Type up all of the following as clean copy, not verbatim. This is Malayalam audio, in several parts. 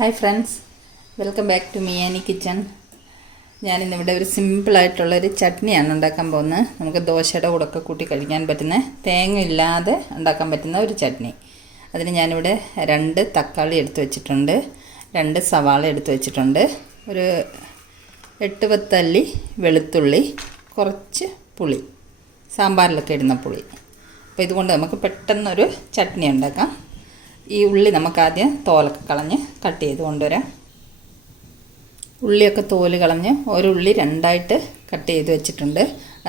Hi friends, welcome back to Miyani kitchen. ഞാനിന്നിവിടെ ഒരു സിമ്പിളായിട്ടുള്ളൊരു ചട്നിയാണ് ഉണ്ടാക്കാൻ പോകുന്നത്. നമുക്ക് ദോശയുടെ കൂടെയൊക്കെ കൂട്ടി കഴിക്കാൻ പറ്റുന്ന, തേങ്ങ ഇല്ലാതെ ഉണ്ടാക്കാൻ പറ്റുന്ന ഒരു ചട്നി. അതിന് ഞാനിവിടെ 2 തക്കാളി എടുത്ത് വെച്ചിട്ടുണ്ട്, 2 സവാള എടുത്ത് വെച്ചിട്ടുണ്ട്, ഒരു 8-10 അല്ലി വെളുത്തുള്ളി, കുറച്ച് പുളി, സാമ്പാറിലൊക്കെ ഇടുന്ന പുളി. അപ്പോൾ ഇതുകൊണ്ട് നമുക്ക് പെട്ടെന്നൊരു ചട്നി ഉണ്ടാക്കാം. ഈ ഉള്ളി നമുക്കാദ്യം തോലൊക്കെ കളഞ്ഞ് കട്ട് ചെയ്ത് കൊണ്ടുവരാം. ഉള്ളിയൊക്കെ തോല് കളഞ്ഞ് ഒരു ഉള്ളി 2ആയിട്ട് കട്ട് ചെയ്ത് വെച്ചിട്ടുണ്ട്.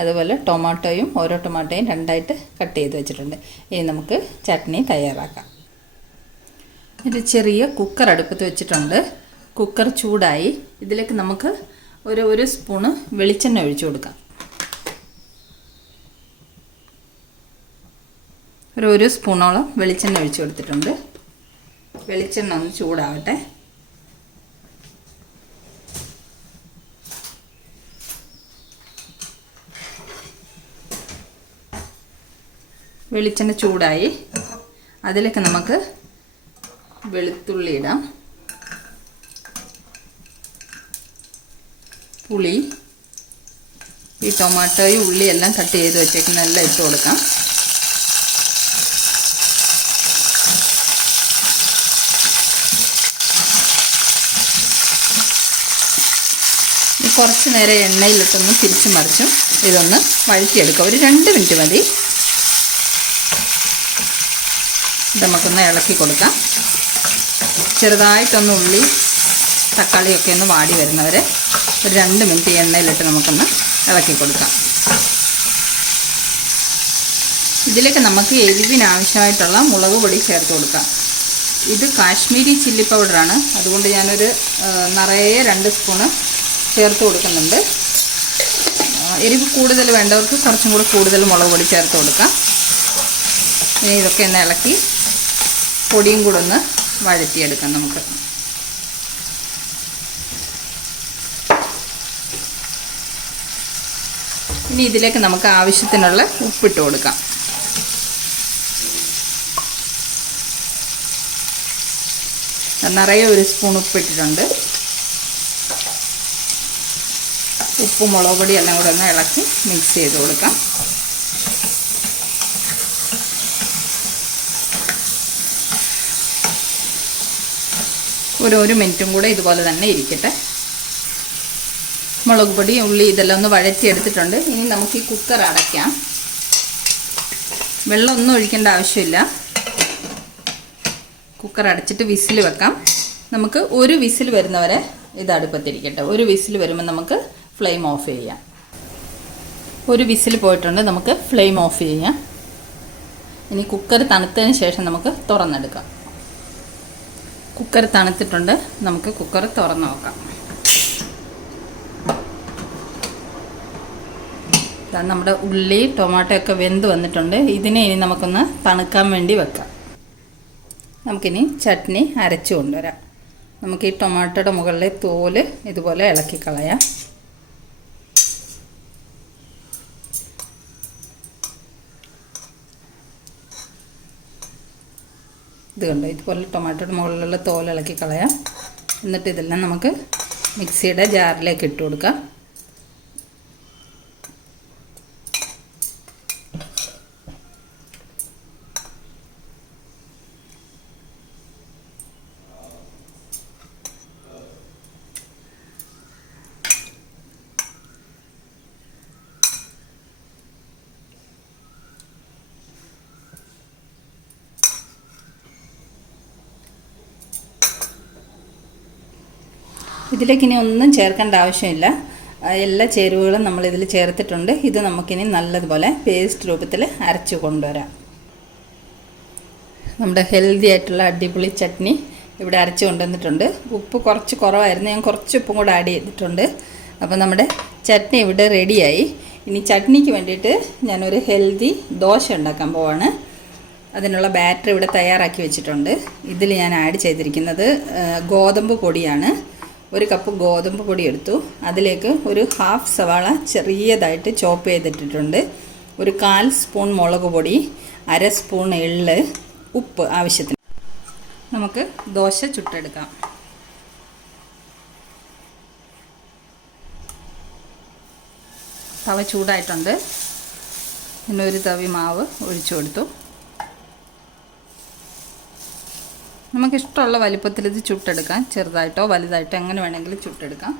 അതുപോലെ ടൊമാറ്റോയും ഓരോ ടൊമാറ്റോയും 2ആയിട്ട് കട്ട് ചെയ്ത് വെച്ചിട്ടുണ്ട്. ഇനി നമുക്ക് ചട്നി തയ്യാറാക്കാം. ഒരു ചെറിയ കുക്കർ അടുപ്പത്ത് വെച്ചിട്ടുണ്ട്. കുക്കർ ചൂടായി. ഇതിലേക്ക് നമുക്ക് ഒരു സ്പൂണ് വെളിച്ചെണ്ണ ഒഴിച്ചു കൊടുക്കാം. ഒരു സ്പൂണോളം വെളിച്ചെണ്ണ ഒഴിച്ചു കൊടുത്തിട്ടുണ്ട്. വെളിച്ചെണ്ണ ഒന്ന് ചൂടാവട്ടെ. വെളിച്ചെണ്ണ ചൂടായി. അതിലേക്ക് നമുക്ക് വെളുത്തുള്ളി ഇടാം, പുളി, ഈ ടൊമാറ്റോയും ഉള്ളിയെല്ലാം കട്ട് ചെയ്ത് വെച്ചേക്കുന്ന എല്ലാം ഇട്ട് കൊടുക്കാം. കുറച്ച് നേരം എണ്ണയിലിട്ടൊന്ന് തിരിച്ചു മറിച്ചും ഇതൊന്ന് വഴറ്റിയെടുക്കുക. ഒരു 2 മിനിറ്റ് മതി. ഇത് നമുക്കൊന്ന് ഇളക്കി കൊടുക്കാം. ചെറുതായിട്ടൊന്ന് ഉള്ളി തക്കാളിയൊക്കെ ഒന്ന് വാടി വരുന്നവരെ ഒരു 2 മിനിറ്റ് എണ്ണയിലിട്ട് നമുക്കൊന്ന് ഇളക്കി കൊടുക്കാം. ഇതിലേക്ക് നമുക്ക് എരിവിനാവശ്യമായിട്ടുള്ള മുളക് പൊടി ചേർത്ത് കൊടുക്കാം. ഇത് കാശ്മീരി ചില്ലി പൗഡറാണ്. അതുകൊണ്ട് ഞാനൊരു നിറയെ 2 സ്പൂണ് ചേർത്ത് കൊടുക്കുന്നുണ്ട്. എരിവ് കൂടുതൽ വേണ്ടവർക്ക് കുറച്ചും കൂടി കൂടുതൽ മുളക് പൊടി ചേർത്ത് കൊടുക്കാം. ഇനി ഇതൊക്കെ ഒന്ന് ഇളക്കി പൊടിയും കൂടെ ഒന്ന് വഴറ്റിയെടുക്കാം നമുക്ക്. ഇനി ഇതിലേക്ക് നമുക്ക് ആവശ്യത്തിനുള്ള ഉപ്പിട്ട് കൊടുക്കാം. നിറയെ 1 സ്പൂൺ ഉപ്പിട്ടിട്ടുണ്ട്. ഉപ്പും മുളക് പൊടി എല്ലാം കൂടെ ഒന്ന് ഇളക്കി മിക്സ് ചെയ്ത് കൊടുക്കാം. ഒരു മിനിറ്റും കൂടെ ഇതുപോലെ തന്നെ ഇരിക്കട്ടെ. മുളക് പൊടി ഉള്ളി ഇതെല്ലാം ഒന്ന് വഴറ്റിയെടുത്തിട്ടുണ്ട്. ഇനി നമുക്ക് ഈ കുക്കർ അടയ്ക്കാം. വെള്ളമൊന്നും ഒഴിക്കേണ്ട ആവശ്യമില്ല. കുക്കർ അടച്ചിട്ട് വിസിൽ വെക്കാം. നമുക്ക് ഒരു വിസിൽ വരുന്നവരെ ഇത് അടുപ്പത്തിരിക്കട്ടെ. ഒരു വിസിൽ വരുമ്പോൾ നമുക്ക് ഫ്ലെയിം ഓഫ് ചെയ്യാം. ഒരു വിസിൽ പോയിട്ടുണ്ട്. നമുക്ക് ഫ്ലെയിം ഓഫ് ചെയ്യാം. ഇനി കുക്കർ തണുത്തതിന് ശേഷം നമുക്ക് തുറന്നെടുക്കാം. കുക്കർ തണുത്തിട്ടുണ്ട്. നമുക്ക് കുക്കർ തുറന്ന് നോക്കാം. നമ്മുടെ ഉള്ളി ടൊമാറ്റോ ഒക്കെ വെന്ത് വന്നിട്ടുണ്ട്. ഇതിനെ ഇനി നമുക്കൊന്ന് തണുക്കാൻ വേണ്ടി വെക്കാം. നമുക്കിനി ചട്നി അരച്ചു കൊണ്ടുവരാം. നമുക്ക് ഈ ടൊമാറ്റോയുടെ മുകളിലെ തോല് ഇതുപോലെ ഇളക്കി കളയാം. ഇത് കണ്ടോ, ഇതുപോലെ ടൊമാറ്റോയുടെ മുകളിലുള്ള തോല് ഇളക്കി കളയാം. എന്നിട്ട് ഇതെല്ലാം നമുക്ക് മിക്സിയുടെ ജാറിലേക്ക് ഇട്ട് കൊടുക്കാം. ഇതിലേക്ക് ഇനി ഒന്നും ചേർക്കേണ്ട ആവശ്യമില്ല. എല്ലാ ചേരുവകളും നമ്മളിതിൽ ചേർത്തിട്ടുണ്ട്. ഇത് നമുക്കിനി നല്ലതുപോലെ പേസ്റ്റ് രൂപത്തിൽ അരച്ചു കൊണ്ടുവരാം. നമ്മുടെ ഹെൽത്തി ആയിട്ടുള്ള അടിപൊളി ചട്നി ഇവിടെ അരച്ചു കൊണ്ടുവന്നിട്ടുണ്ട്. ഉപ്പ് കുറച്ച് കുറവായിരുന്നു. ഞാൻ കുറച്ച് ഉപ്പും കൂടെ ആഡ് ചെയ്തിട്ടുണ്ട്. അപ്പോൾ നമ്മുടെ ചട്നി ഇവിടെ റെഡിയായി. ഇനി ചട്നിക്ക് വേണ്ടിയിട്ട് ഞാനൊരു ഹെൽത്തി ദോശ ഉണ്ടാക്കാൻ പോവാണ്. അതിനുള്ള ബാറ്റർ ഇവിടെ തയ്യാറാക്കി വെച്ചിട്ടുണ്ട്. ഇതിൽ ഞാൻ ആഡ് ചെയ്തിരിക്കുന്നത് ഗോതമ്പ് പൊടിയാണ്. 1 കപ്പ് ഗോതമ്പ് പൊടി എടുത്തു. അതിലേക്ക് ഒരു 1/2 സവാള ചെറിയതായിട്ട് ചോപ്പ് ചെയ്തിട്ടിട്ടുണ്ട്. ഒരു 1/4 സ്പൂൺ മുളക് പൊടി, 1/2 സ്പൂൺ എള്ള്, ഉപ്പ് ആവശ്യത്തിന്. നമുക്ക് ദോശ ചുട്ടെടുക്കാം. തവ ചൂടായിട്ടുണ്ട്. പിന്നെ ഒരു തവി മാവ് ഒഴിച്ചു കൊടുത്തു. നമുക്കിഷ്ടമുള്ള വലിപ്പത്തിൽ ഇത് ചുട്ടെടുക്കാം. ചെറുതായിട്ടോ വലുതായിട്ടോ എങ്ങനെ വേണമെങ്കിലും ചുട്ടെടുക്കാം.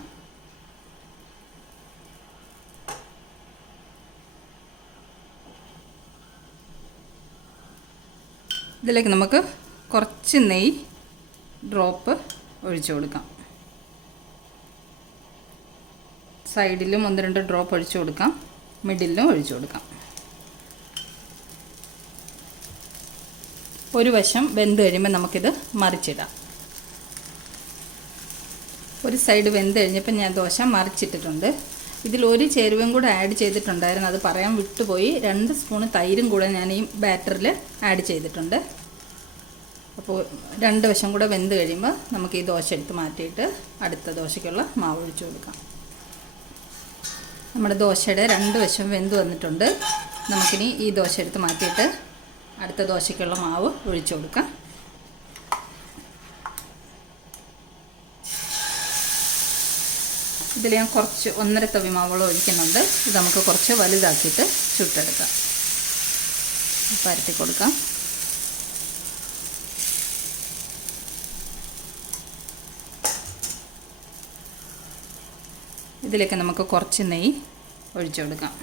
ഇതിലേക്ക് നമുക്ക് കുറച്ച് നെയ്യ് ഡ്രോപ്പ് ഒഴിച്ചു കൊടുക്കാം. സൈഡിലും 1-2 ഡ്രോപ്പ് ഒഴിച്ചു കൊടുക്കാം. മിഡിലും ഒഴിച്ചു കൊടുക്കാം. ഒരു വശം വെന്ത് കഴിയുമ്പോൾ നമുക്കിത് മറിച്ചിടാം. ഒരു സൈഡ് വെന്ത് കഴിഞ്ഞപ്പോൾ ഞാൻ ദോശ മറിച്ചിട്ടിട്ടുണ്ട്. ഇതിൽ ഒരു ചേരുവയും കൂടെ ആഡ് ചെയ്തിട്ടുണ്ടായിരുന്നു, അത് പറയാൻ വിട്ടുപോയി. 2 സ്പൂൺ തൈരും കൂടെ ഞാൻ ഈ ബാറ്ററിൽ ആഡ് ചെയ്തിട്ടുണ്ട്. അപ്പോൾ 2 വശം കൂടെ വെന്ത് കഴിയുമ്പോൾ നമുക്ക് ഈ ദോശ എടുത്ത് മാറ്റിയിട്ട് അടുത്ത ദോശയ്ക്കുള്ള മാവ് ഒഴിച്ചു കൊടുക്കാം. നമ്മുടെ ദോശയുടെ 2 വശം വെന്ത് വന്നിട്ടുണ്ട്. നമുക്കിനി ഈ ദോശ എടുത്ത് മാറ്റിയിട്ട് അടുത്ത ദോശയ്ക്കുള്ള മാവ് ഒഴിച്ചു കൊടുക്കാം. ഇതിൽ ഞാൻ കുറച്ച് 1.5 തവി മാവോളം ഒഴിക്കുന്നുണ്ട്. ഇത് നമുക്ക് കുറച്ച് വലുതാക്കിയിട്ട് ചുട്ടെടുക്കാം. പരത്തി കൊടുക്കാം. ഇതിലേക്ക് നമുക്ക് കുറച്ച് നെയ്യ് ഒഴിച്ചു കൊടുക്കാം.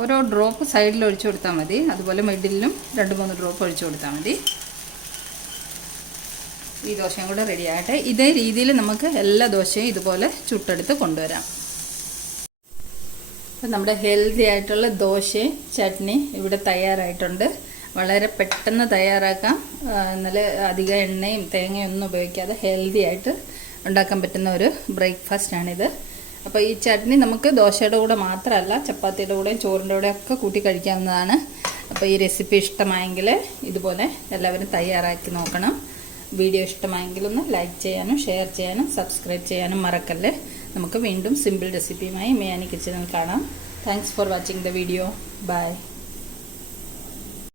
ഓരോ ഡ്രോപ്പ് സൈഡിൽ ഒഴിച്ചു കൊടുത്താൽ മതി. അതുപോലെ മിഡിലും 2-3 ഡ്രോപ്പ് ഒഴിച്ചു കൊടുത്താൽ മതി. ഈ ദോശയും കൂടെ റെഡി ആകട്ടെ. ഇതേ രീതിയിൽ നമുക്ക് എല്ലാ ദോശയും ഇതുപോലെ ചുട്ടെടുത്ത് കൊണ്ടുവരാം. അപ്പം നമ്മുടെ ഹെൽത്തി ആയിട്ടുള്ള ദോശയും ചട്നി ഇവിടെ തയ്യാറായിട്ടുണ്ട്. വളരെ പെട്ടെന്ന് തയ്യാറാക്കാം. നല്ല അധികം എണ്ണയും തേങ്ങയും ഒന്നും ഉപയോഗിക്കാതെ ഹെൽത്തി ആയിട്ട് ഉണ്ടാക്കാൻ പറ്റുന്ന ഒരു ബ്രേക്ക്ഫാസ്റ്റാണിത്. അപ്പോൾ ഈ ചട്നി നമുക്ക് ദോശയുടെ കൂടെ മാത്രമല്ല, ചപ്പാത്തിയുടെ കൂടെയും ചോറിൻ്റെ കൂടെ ഒക്കെ കൂട്ടി കഴിക്കാവുന്നതാണ്. അപ്പോൾ ഈ റെസിപ്പി ഇഷ്ടമായെങ്കിൽ ഇതുപോലെ എല്ലാവരും തയ്യാറാക്കി നോക്കണം. വീഡിയോ ഇഷ്ടമായെങ്കിൽ ഒന്ന് ലൈക്ക് ചെയ്യാനും ഷെയർ ചെയ്യാനും സബ്സ്ക്രൈബ് ചെയ്യാനും മറക്കല്ലേ. നമുക്ക് വീണ്ടും സിമ്പിൾ റെസിപ്പിയുമായി മിയാനി കിച്ചണിൽ കാണാം. Thanks for watching the video. By.